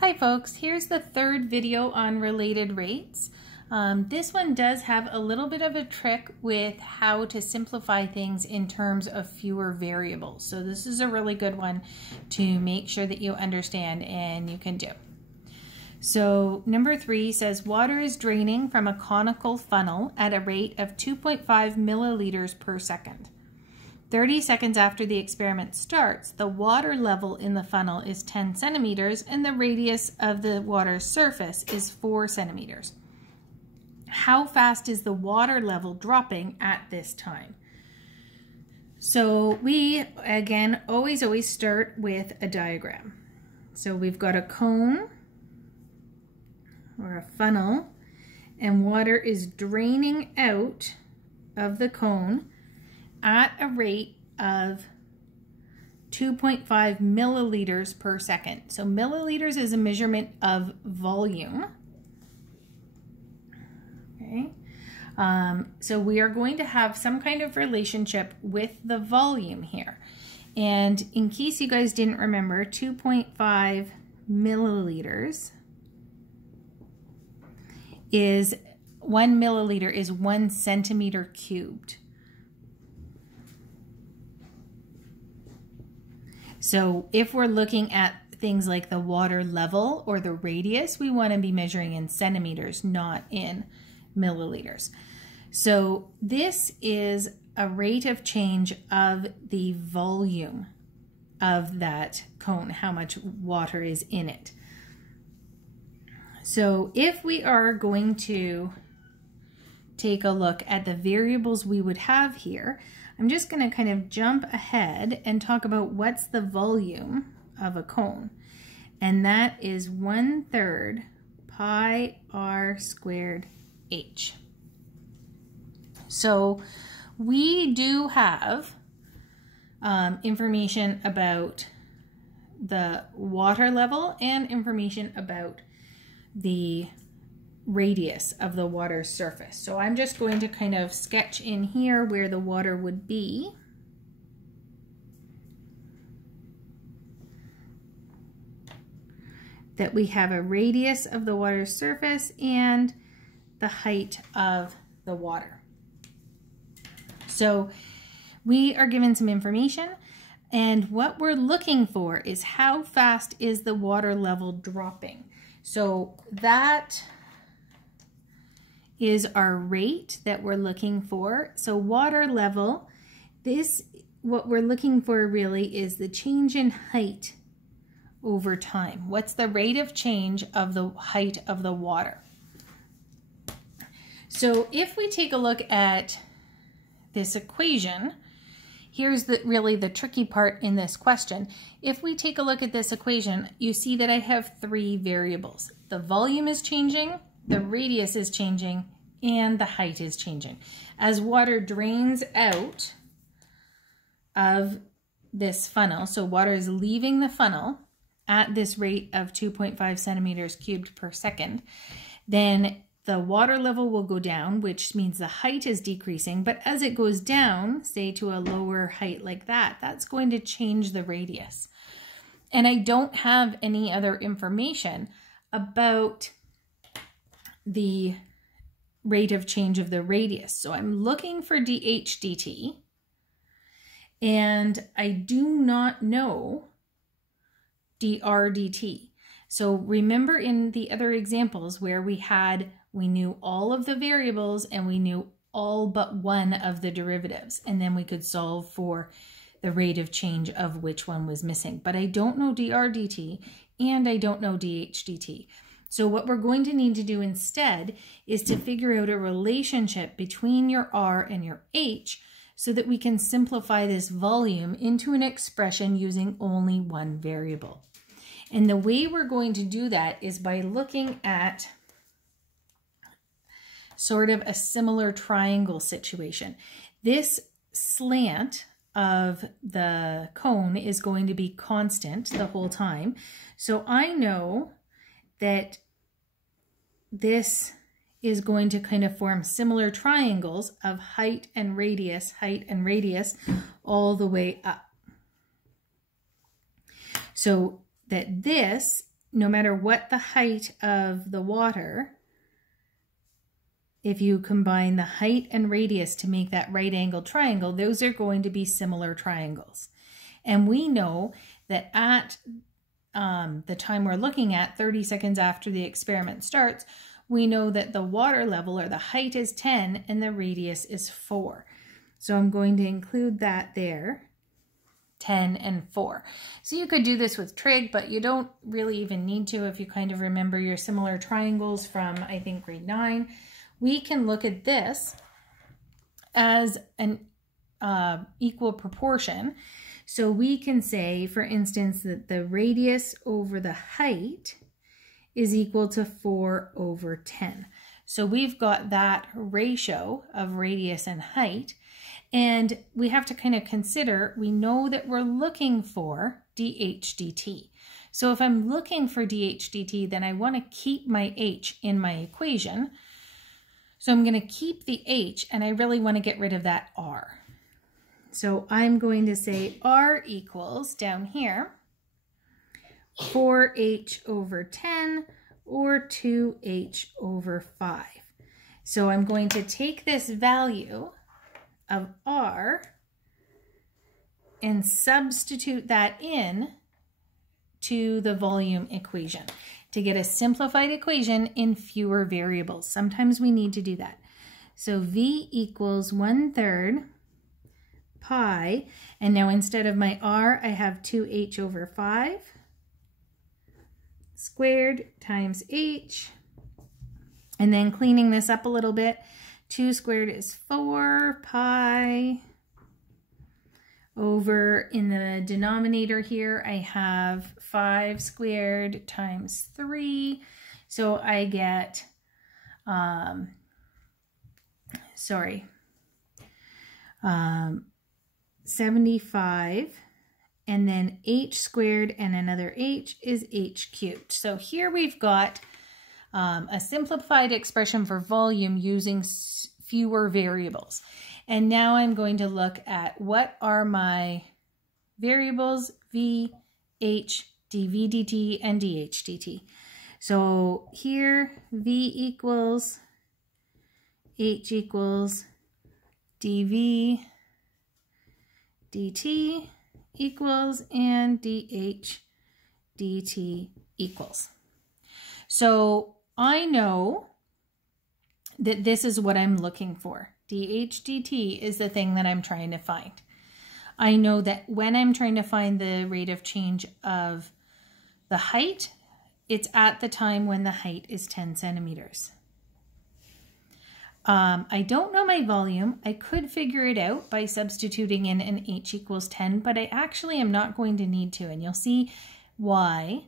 Hi folks, here's the third video on related rates. This one does have a little bit of a trick with how to simplify things in terms of fewer variables. So this is a really good one to make sure that you understand and you can do. So number 3 says water is draining from a conical funnel at a rate of 2.5 milliliters per second. 30 seconds after the experiment starts, the water level in the funnel is 10 centimeters and the radius of the water's surface is 4 centimeters. How fast is the water level dropping at this time? So we, again, always start with a diagram. So we've got a cone or a funnel and water is draining out of the cone at a rate of 2.5 milliliters per second. So milliliters is a measurement of volume. Okay. So we are going to have some kind of relationship with the volume here. And in case you guys didn't remember, 2.5 milliliters is 1 milliliter is 1 centimeter cubed. So if we're looking at things like the water level or the radius, we want to be measuring in centimeters, not in milliliters. So this is a rate of change of the volume of that cone, how much water is in it. So if we are going to take a look at the variables we would have here, I'm just going to kind of jump ahead and talk about what's the volume of a cone. And that is 1/3 pi r squared h. So we do have information about the water level and information about the radius of the water's surface. So I'm just going to kind of sketch in here where the water would be. That we have a radius of the water's surface and the height of the water. So we are given some information, and what we're looking for is how fast is the water level dropping. So that is our rate that we're looking for. So water level, what we're looking for really is the change in height over time. What's the rate of change of the height of the water? So if we take a look at this equation, here's really the tricky part in this question. If we take a look at this equation, you see that I have 3 variables. The volume is changing, the radius is changing, and the height is changing. As water drains out of this funnel, so water is leaving the funnel at this rate of 2.5 centimeters cubed per second, then the water level will go down, which means the height is decreasing. But as it goes down, say to a lower height like that, that's going to change the radius. And I don't have any other information about the rate of change of the radius. So I'm looking for dH dt, and I do not know dr dt. So remember in the other examples where we knew all of the variables and we knew all but one of the derivatives, and then we could solve for the rate of change of which one was missing. But I don't know dr dt and I don't know dH dt. So what we're going to need to do instead is to figure out a relationship between your R and your H so that we can simplify this volume into an expression using only one variable. And the way we're going to do that is by looking at sort of a similar triangle situation. This slant of the cone is going to be constant the whole time. So I know that this is going to kind of form similar triangles of height and radius, all the way up. So that this no matter what the height of the water, if you combine the height and radius to make that right angled triangle, those are going to be similar triangles. And we know that at the time we're looking at, 30 seconds after the experiment starts, we know that the water level, or the height, is 10 and the radius is 4. So I'm going to include that there, 10 and 4. So you could do this with trig, but you don't really even need to if you kind of remember your similar triangles from, I think, grade 9. We can look at this as an equal proportion. So we can say, for instance, that the radius over the height is equal to 4 over 10. So we've got that ratio of radius and height, and we have to kind of consider, we know that we're looking for dH dt. So if I'm looking for dH dt, then I want to keep my h in my equation. So I'm going to keep the h, and I really want to get rid of that r. So I'm going to say r equals, down here, 4h over 10, or 2h over 5. So I'm going to take this value of r and substitute that in to the volume equation to get a simplified equation in fewer variables. Sometimes we need to do that. So v equals 1/3 pi, and now instead of my r, I have 2h over 5 squared times h, and then cleaning this up a little bit, 2 squared is 4 pi over, in the denominator here, I have 5 squared times 3. So I get, 75, and then h squared and another h is h cubed. So here we've got a simplified expression for volume using fewer variables. And now I'm going to look at what are my variables: v, h, dv dt, and dh dt. So here v equals, h equals, dv dt equals, and dh dt equals. So I know that this is what I'm looking for. dH dt is the thing that I'm trying to find. I know that when I'm trying to find the rate of change of the height, it's at the time when the height is 10 centimeters. I don't know my volume. I could figure it out by substituting in an h equals 10, but I actually am not going to need to, and you'll see why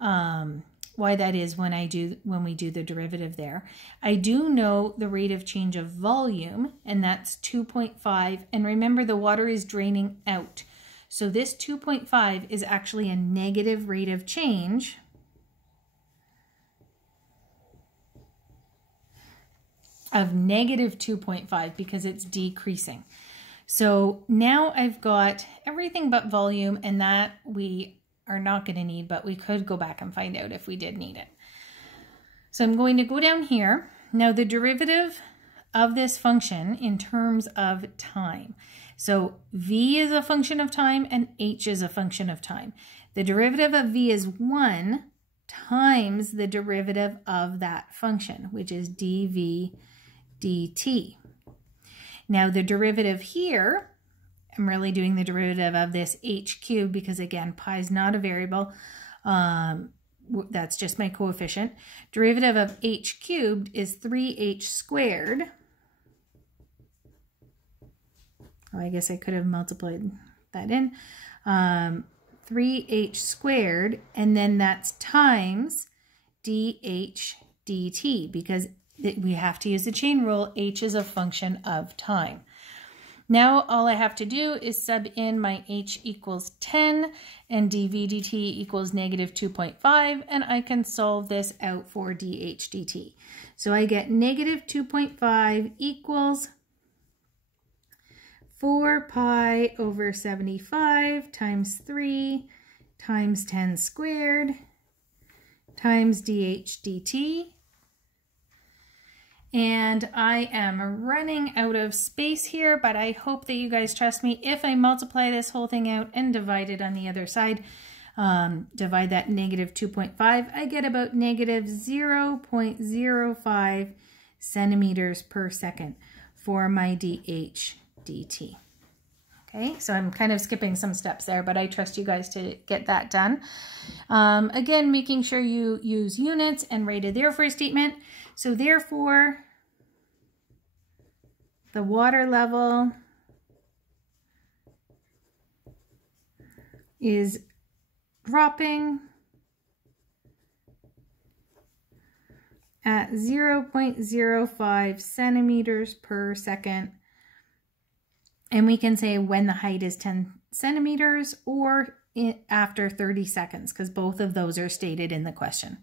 that is when we do the derivative there. I do know the rate of change of volume, and that's 2.5, and remember the water is draining out. So this 2.5 is actually a negative rate of change of negative 2.5 because it's decreasing. So now I've got everything but volume, and that we are not going to need, but we could go back and find out if we did need it. So I'm going to go down here. Now the derivative of this function in terms of time. So v is a function of time and h is a function of time. The derivative of v is 1 times the derivative of that function, which is dv dt. Now the derivative here, I'm really doing the derivative of this h cubed because, again, pi is not a variable. That's just my coefficient. Derivative of h cubed is 3h squared. Oh, I guess I could have multiplied that in. 3h squared, and then that's times dh dt because we have to use the chain rule. H is a function of time. Now all I have to do is sub in my h equals 10 and dv dt equals negative 2.5, and I can solve this out for dh dt. So I get negative 2.5 equals 4 pi over 75 times 3 times 10 squared times dH dt. And I am running out of space here, but I hope that you guys trust me. If I multiply this whole thing out and divide it on the other side, divide that negative 2.5, I get about negative 0.05 centimeters per second for my dH dt. Okay, so I'm kind of skipping some steps there, but I trust you guys to get that done. Again, making sure you use units and write a therefore statement. So therefore, the water level is dropping at 0.05 centimeters per second. And we can say when the height is 10 centimeters or after 30 seconds, because both of those are stated in the question.